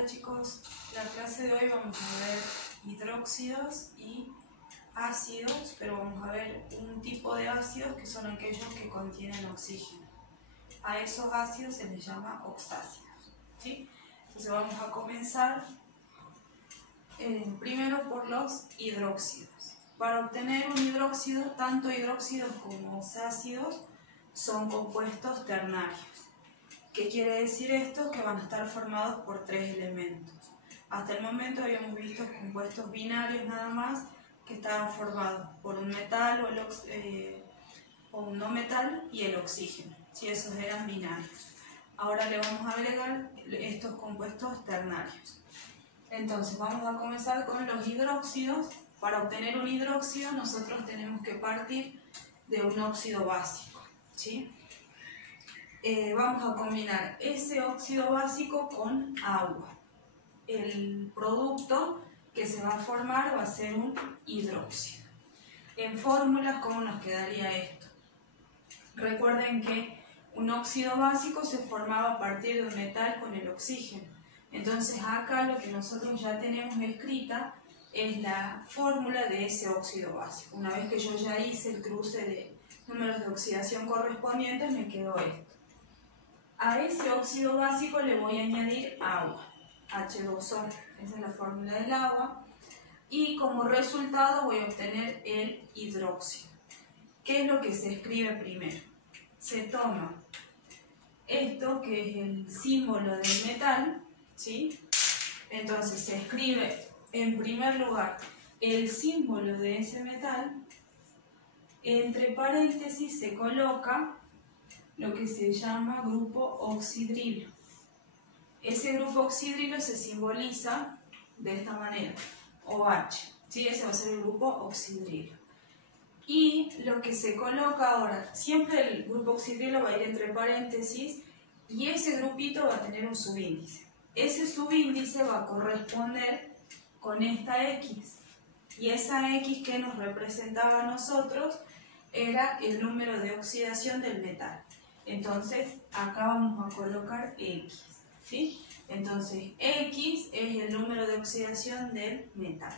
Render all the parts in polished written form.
Hola chicos, la clase de hoy vamos a ver hidróxidos y ácidos, pero vamos a ver un tipo de ácidos que son aquellos que contienen oxígeno. A esos ácidos se les llama oxácidos, ¿sí? Entonces vamos a comenzar primero por los hidróxidos. Para obtener un hidróxido, tanto hidróxidos como oxácidos son compuestos ternarios. ¿Qué quiere decir esto? Que van a estar formados por tres elementos. Hasta el momento habíamos visto compuestos binarios nada más, que estaban formados por un metal o un no metal y el oxígeno, si esos eran binarios. Ahora le vamos a agregar estos compuestos ternarios. Entonces vamos a comenzar con los hidróxidos. Para obtener un hidróxido nosotros tenemos que partir de un óxido básico, ¿sí? Vamos a combinar ese óxido básico con agua. El producto que se va a formar va a ser un hidróxido. En fórmulas, ¿cómo nos quedaría esto? Recuerden que un óxido básico se formaba a partir de un metal con el oxígeno. Entonces acá lo que nosotros ya tenemos escrita es la fórmula de ese óxido básico. Una vez que yo ya hice el cruce de números de oxidación correspondientes, me quedó esto. A ese óxido básico le voy a añadir agua, H2O, esa es la fórmula del agua, y como resultado voy a obtener el hidróxido. ¿Qué es lo que se escribe primero? Se toma esto, que es el símbolo del metal, ¿sí? Entonces se escribe en primer lugar el símbolo de ese metal, entre paréntesis se coloca lo que se llama grupo oxidrilo. Ese grupo oxidrilo se simboliza de esta manera, OH, ¿sí? Ese va a ser el grupo oxidrilo. Y lo que se coloca ahora, siempre el grupo oxidrilo va a ir entre paréntesis y ese grupito va a tener un subíndice. Ese subíndice va a corresponder con esta X. Y esa X que nos representaba a nosotros era el número de oxidación del metal. Entonces, acá vamos a colocar X, ¿sí? Entonces, X es el número de oxidación del metal.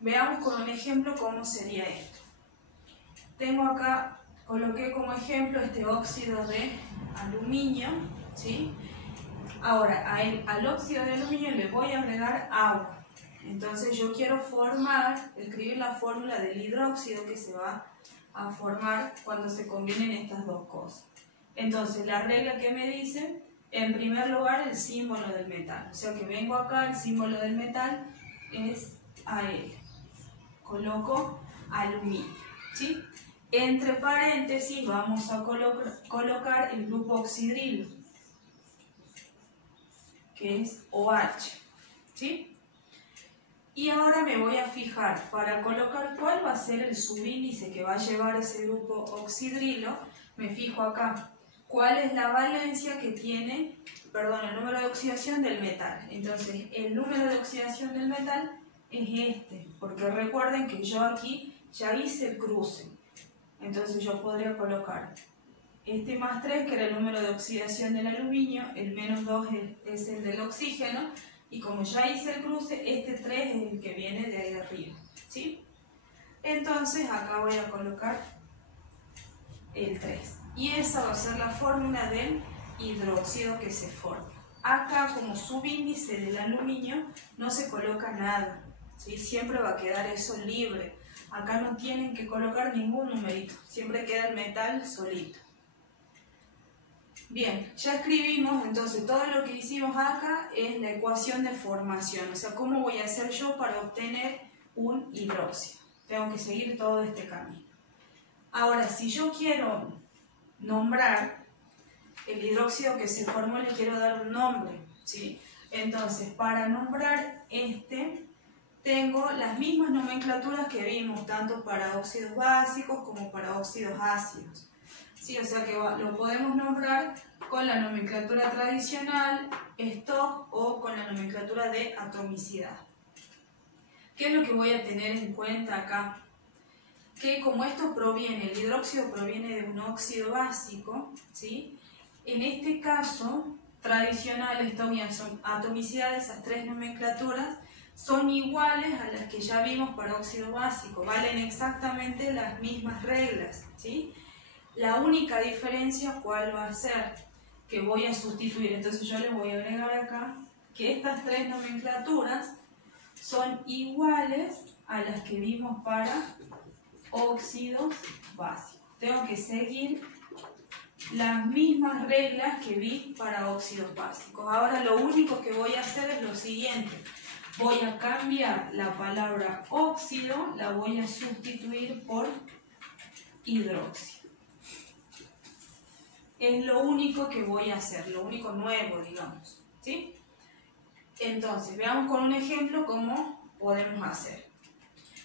Veamos con un ejemplo cómo sería esto. Tengo acá, coloqué como ejemplo este óxido de aluminio, ¿sí? Ahora, al óxido de aluminio le voy a agregar agua. Entonces, yo quiero escribir la fórmula del hidróxido que se va a formar cuando se combinen estas dos cosas. Entonces, la regla que me dice, en primer lugar, el símbolo del metal. O sea que vengo acá, el símbolo del metal es Al. Coloco aluminio, ¿sí? Entre paréntesis vamos a colocar el grupo oxidrilo, que es OH, ¿sí? Y ahora me voy a fijar para colocar cuál va a ser el subíndice que va a llevar ese grupo oxidrilo. Me fijo acá. ¿Cuál es la valencia que tiene, el número de oxidación del metal? Entonces, el número de oxidación del metal es este, porque recuerden que yo aquí ya hice el cruce. Entonces, yo podría colocar este más 3, que era el número de oxidación del aluminio, el menos 2 es el del oxígeno, y como ya hice el cruce, este 3 es el que viene de ahí arriba, ¿sí? Entonces, acá voy a colocar el 3. Y esa va a ser la fórmula del hidróxido que se forma. Acá, como subíndice del aluminio, no se coloca nada, ¿sí? Siempre va a quedar eso libre. Acá no tienen que colocar ningún numerito, siempre queda el metal solito. Bien, ya escribimos, entonces todo lo que hicimos acá es la ecuación de formación, o sea, cómo voy a hacer yo para obtener un hidróxido. Tengo que seguir todo este camino. Ahora, si yo quiero nombrar el hidróxido que se formó, le quiero dar un nombre, ¿sí? Entonces, para nombrar tengo las mismas nomenclaturas que vimos, tanto para óxidos básicos como para óxidos ácidos. Sí, o sea que lo podemos nombrar con la nomenclatura tradicional, Stock, o con la nomenclatura de atomicidad. ¿Qué es lo que voy a tener en cuenta acá? Que como el hidróxido proviene de un óxido básico, ¿sí? En este caso tradicional, stock y atomicidad, esas tres nomenclaturas, son iguales a las que ya vimos para óxido básico, valen exactamente las mismas reglas, ¿sí? La única diferencia, ¿cuál va a ser? Que voy a sustituir, entonces yo les voy a agregar acá que estas tres nomenclaturas son iguales a las que vimos para óxidos básicos. Tengo que seguir las mismas reglas que vi para óxidos básicos. Ahora lo único que voy a hacer es lo siguiente. Voy a cambiar la palabra óxido, la voy a sustituir por hidróxido. Es lo único que voy a hacer, lo único nuevo, digamos, ¿sí? Entonces, veamos con un ejemplo cómo podemos hacer.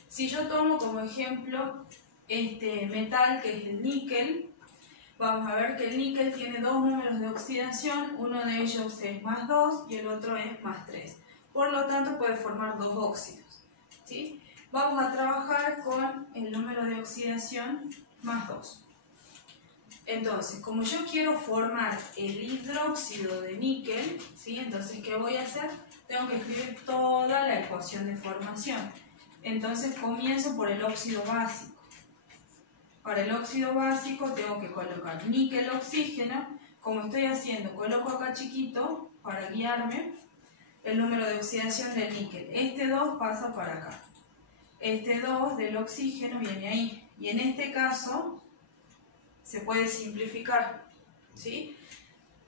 Si yo tomo como ejemplo este metal que es el níquel, vamos a ver que el níquel tiene dos números de oxidación, uno de ellos es +2 y el otro es +3. Por lo tanto, puede formar dos óxidos, ¿sí? Vamos a trabajar con el número de oxidación +2. Entonces, como yo quiero formar el hidróxido de níquel, ¿sí? Entonces, ¿qué voy a hacer? Tengo que escribir toda la ecuación de formación. Entonces, comienzo por el óxido básico. Para el óxido básico tengo que colocar níquel, oxígeno. Como estoy haciendo, coloco acá chiquito para guiarme el número de oxidación del níquel. Este 2 pasa para acá. Este 2 del oxígeno viene ahí. Y en este caso se puede simplificar, ¿sí?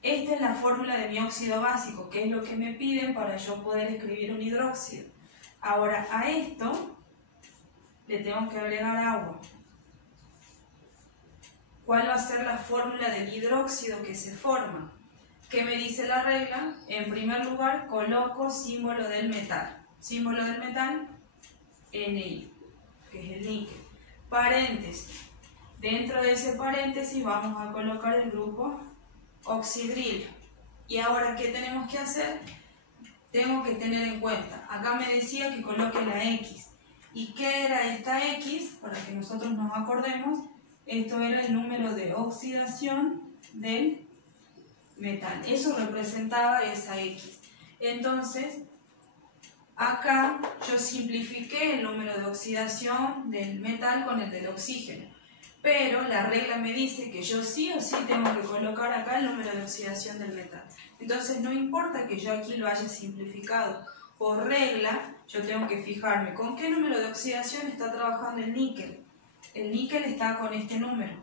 Esta es la fórmula de mi óxido básico, que es lo que me piden para yo poder escribir un hidróxido. Ahora a esto le tengo que agregar agua. ¿Cuál va a ser la fórmula del hidróxido que se forma? ¿Qué me dice la regla? En primer lugar, coloco símbolo del metal. Símbolo del metal, Ni, que es el níquel. Paréntesis. Dentro de ese paréntesis vamos a colocar el grupo oxidrilo. Y ahora, ¿qué tenemos que hacer? Tengo que tener en cuenta, acá me decía que coloque la X. ¿Y qué era esta X? Para que nosotros nos acordemos, esto era el número de oxidación del metal. Eso representaba esa X. Entonces, acá yo simplifiqué el número de oxidación del metal con el del oxígeno. Pero la regla me dice que yo sí o sí tengo que colocar acá el número de oxidación del metal. Entonces no importa que yo aquí lo haya simplificado. Por regla, yo tengo que fijarme con qué número de oxidación está trabajando el níquel. El níquel está con este número,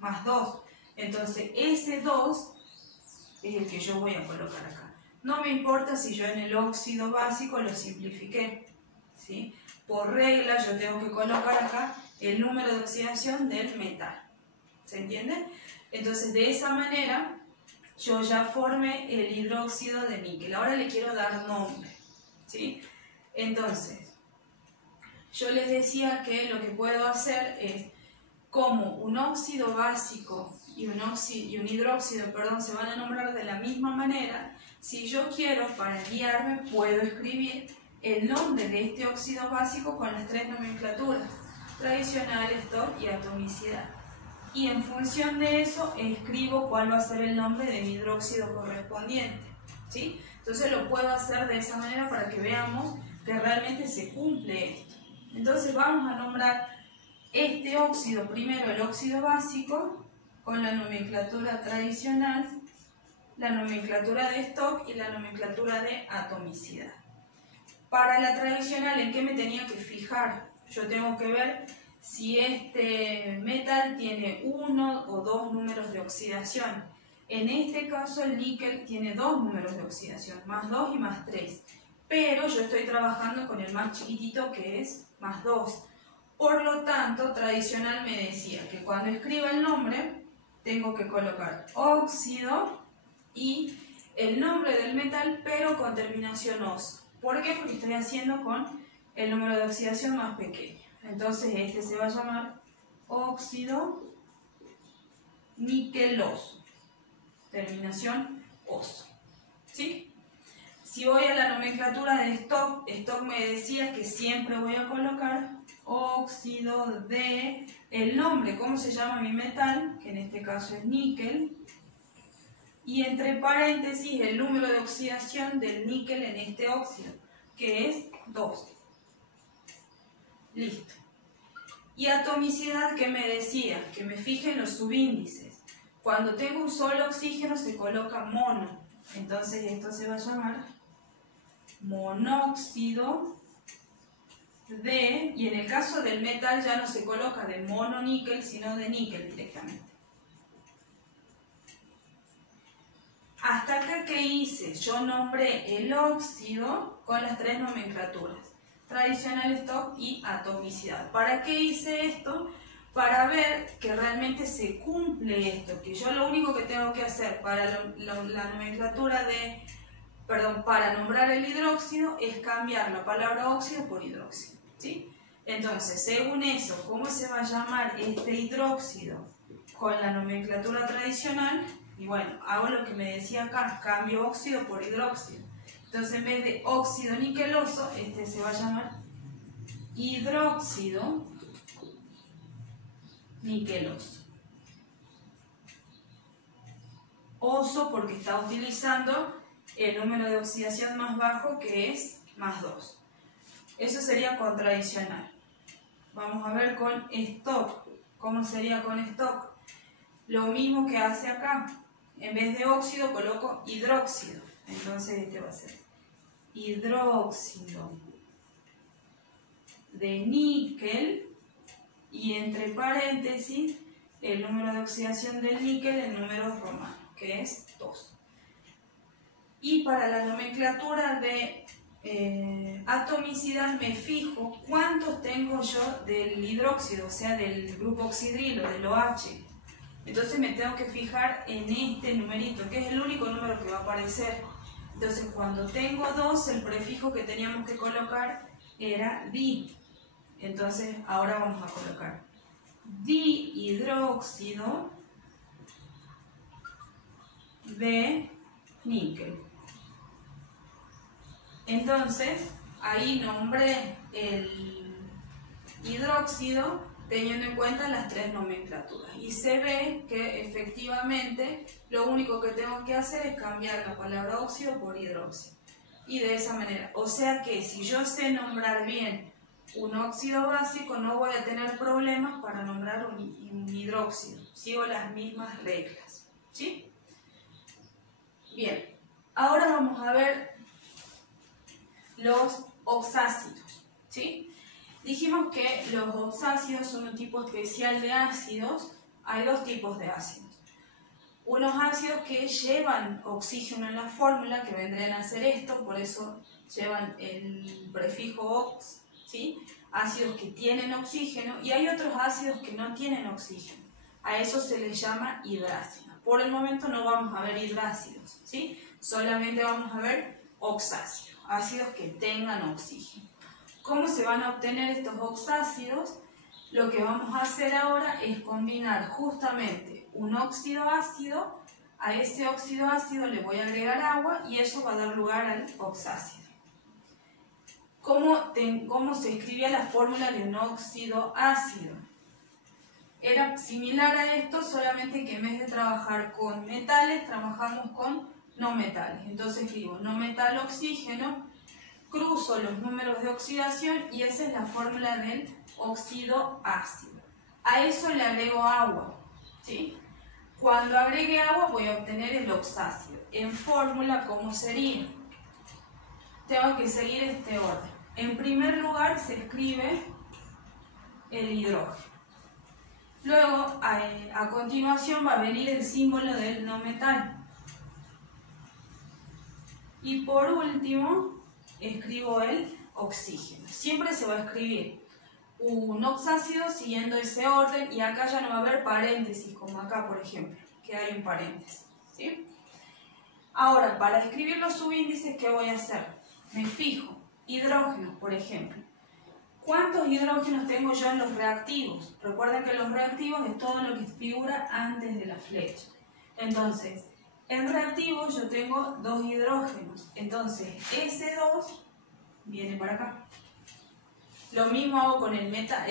+2. Entonces ese 2 es el que yo voy a colocar acá. No me importa si yo en el óxido básico lo simplifiqué, ¿sí? Por regla yo tengo que colocar acá el número de oxidación del metal. ¿Se entiende? Entonces de esa manera yo ya formé el hidróxido de níquel. Ahora le quiero dar nombre, ¿sí? Entonces, yo les decía que lo que puedo hacer es, como un óxido básico y un hidróxido, se van a nombrar de la misma manera, si yo quiero, para guiarme, puedo escribir el nombre de este óxido básico con las tres nomenclaturas, tradicional, stock y atomicidad. Y en función de eso, escribo cuál va a ser el nombre de mi hidróxido correspondiente, ¿sí? Entonces lo puedo hacer de esa manera para que veamos que realmente se cumple esto. Entonces vamos a nombrar este óxido, primero el óxido básico, con la nomenclatura tradicional, la nomenclatura de stock y la nomenclatura de atomicidad. Para la tradicional, ¿en qué me tenía que fijar? Yo tengo que ver si este metal tiene 1 o 2 números de oxidación. En este caso el níquel tiene 2 números de oxidación, +2 y +3. Pero yo estoy trabajando con el más chiquitito, que es +2. Por lo tanto, tradicional me decía que cuando escriba el nombre, tengo que colocar óxido y el nombre del metal, pero con terminación oso. ¿Por qué? Porque estoy haciendo con el número de oxidación más pequeño. Entonces este se va a llamar óxido niqueloso. Terminación oso. ¿Sí? Si voy a la nomenclatura de stock me decía que siempre voy a colocar óxido de el nombre, cómo se llama mi metal, que en este caso es níquel, y entre paréntesis el número de oxidación del níquel en este óxido, que es 2. Listo. Y atomicidad, ¿qué me decía? Que me fije en los subíndices. Cuando tengo un solo oxígeno se coloca mono. Entonces esto se va a llamar monóxido de, y en el caso del metal ya no se coloca de mononíquel, sino de níquel directamente. Hasta acá, ¿qué hice? Yo nombré el óxido con las 3 nomenclaturas: tradicional, stock y atomicidad. ¿Para qué hice esto? Para ver que realmente se cumple esto, que yo lo único que tengo que hacer para la nomenclatura de, para nombrar el hidróxido es cambiar la palabra óxido por hidróxido, ¿sí? Entonces, según eso, ¿cómo se va a llamar este hidróxido con la nomenclatura tradicional? Y bueno, hago lo que me decía acá, cambio óxido por hidróxido. Entonces, en vez de óxido niqueloso, este se va a llamar hidróxido niqueloso. Oso porque está utilizando el número de oxidación más bajo, que es más 2. Eso sería con tradicional. Vamos a ver con stock. ¿Cómo sería con stock? Lo mismo que hace acá. En vez de óxido coloco hidróxido. Entonces este va a ser hidróxido de níquel, y entre paréntesis el número de oxidación del níquel en números romanos, que es 2. Y para la nomenclatura de atomicidad me fijo cuántos tengo yo del hidróxido, o sea, del grupo oxidrilo, del OH. Entonces me tengo que fijar en este numerito, que es el único número que va a aparecer. Entonces cuando tengo 2, el prefijo que teníamos que colocar era di. Entonces ahora vamos a colocar dihidróxido de níquel. Entonces ahí nombré el hidróxido teniendo en cuenta las 3 nomenclaturas, y se ve que efectivamente lo único que tengo que hacer es cambiar la palabra óxido por hidróxido, y de esa manera, o sea que si yo sé nombrar bien un óxido básico, no voy a tener problemas para nombrar un hidróxido. Sigo las mismas reglas, ¿sí? Bien, ahora vamos a ver los oxácidos, ¿sí? Dijimos que los oxácidos son un tipo especial de ácidos. Hay 2 tipos de ácidos. Unos ácidos que llevan oxígeno en la fórmula, que vendrían a ser esto, por eso llevan el prefijo ox, ¿sí? Ácidos que tienen oxígeno, y hay otros ácidos que no tienen oxígeno. A eso se les llama hidrácidos. Por el momento no vamos a ver hidrácidos, ¿sí? Solamente vamos a ver oxácidos, ácidos que tengan oxígeno. ¿Cómo se van a obtener estos oxácidos? Lo que vamos a hacer ahora es combinar justamente un óxido ácido. A ese óxido ácido le voy a agregar agua y eso va a dar lugar al oxácido. ¿Cómo se escribía la fórmula de un óxido ácido? Era similar a esto, solamente que en vez de trabajar con metales, trabajamos con no metales. Entonces escribo no metal oxígeno, cruzo los números de oxidación y esa es la fórmula del óxido ácido. A eso le agrego agua, ¿sí? Cuando agregue agua voy a obtener el oxácido. En fórmula, ¿cómo sería? Tengo que seguir este orden. En primer lugar se escribe el hidrógeno. Luego, a continuación va a venir el símbolo del no metal. Y por último, escribo el oxígeno. Siempre se va a escribir un oxácido siguiendo ese orden, y acá ya no va a haber paréntesis, como acá por ejemplo, que hay un paréntesis, ¿sí? Ahora, para escribir los subíndices, ¿qué voy a hacer? Me fijo, hidrógenos, por ejemplo. ¿Cuántos hidrógenos tengo yo en los reactivos? Recuerden que los reactivos es todo lo que figura antes de la flecha. Entonces, en reactivos yo tengo 2 hidrógenos. Entonces, ese 2 viene para acá. Lo mismo hago con el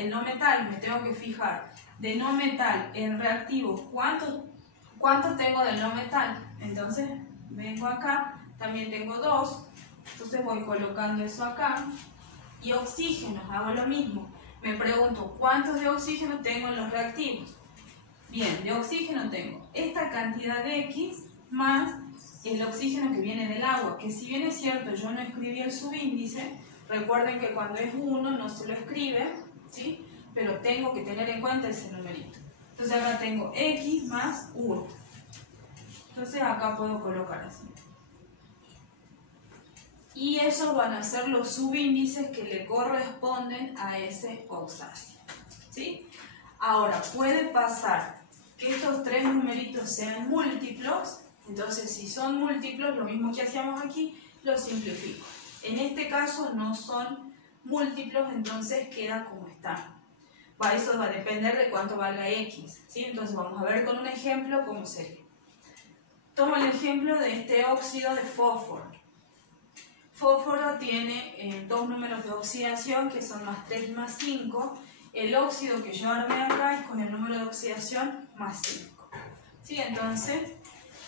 no metal. Me tengo que fijar de no metal en reactivos cuántos ¿Cuánto tengo del no metal? Entonces vengo acá, también tengo 2, entonces voy colocando eso acá. Y oxígenos, hago lo mismo. Me pregunto, ¿cuántos de oxígeno tengo en los reactivos? Bien, de oxígeno tengo esta cantidad de X más el oxígeno que viene del agua, que si bien es cierto, yo no escribí el subíndice, recuerden que cuando es 1 no se lo escribe, ¿sí? Pero tengo que tener en cuenta ese numerito. Entonces acá tengo X más 1. Entonces acá puedo colocar así. Y esos van a ser los subíndices que le corresponden a ese oxácido, ¿sí? Ahora, puede pasar que estos 3 numeritos sean múltiplos, entonces si son múltiplos, lo mismo que hacíamos aquí, lo simplifico. En este caso no son múltiplos, entonces queda como está. Eso va a depender de cuánto valga X, ¿sí? Entonces vamos a ver con un ejemplo cómo sería. Tomo el ejemplo de este óxido de fósforo. Fósforo tiene 2 números de oxidación que son más 3 y más 5. El óxido que yo armé acá es con el número de oxidación más 5. ¿Sí? Entonces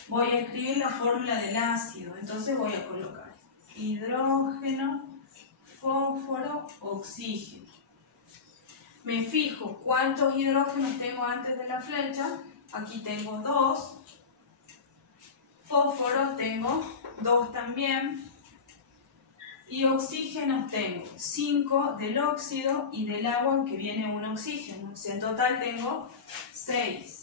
voy a escribir la fórmula del ácido. Entonces voy a colocar hidrógeno, fósforo, oxígeno. Me fijo cuántos hidrógenos tengo antes de la flecha. Aquí tengo 2. Fósforo tengo 2 también. Y oxígenos tengo 5 del óxido y del agua que viene un oxígeno. O sea, en total tengo 6.